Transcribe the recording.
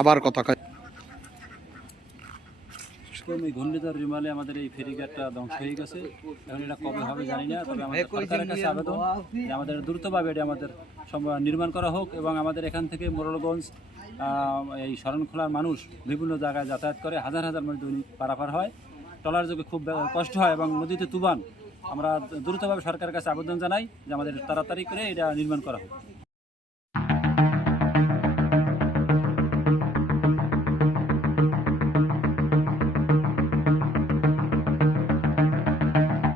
আবার কথা কয় এই ঘূর্ণিঝড় রিমালে আমাদের এই ফেরিঘাটটা ধ্বংস হয়ে গেছে। এখন এটা কবে হবে জানি না, তবে আমাদের সরকারের কাছে আবেদন যে আমাদের দ্রুতভাবে এটা আমাদের নির্মাণ করা হোক। এবং আমাদের এখান থেকে মোড়লগঞ্জ এই শরণখোলার মানুষ বিভিন্ন জায়গায় যাতায়াত করে, হাজার হাজার মানুষ দৈনিক পারাপার হয়, ট্রলার যোগে খুব কষ্ট হয় এবং নদীতে তুফান। আমরা দ্রুতভাবে সরকারের কাছে আবেদন জানাই যে আমাদের তাড়াতাড়ি করে এটা নির্মাণ করা হোক।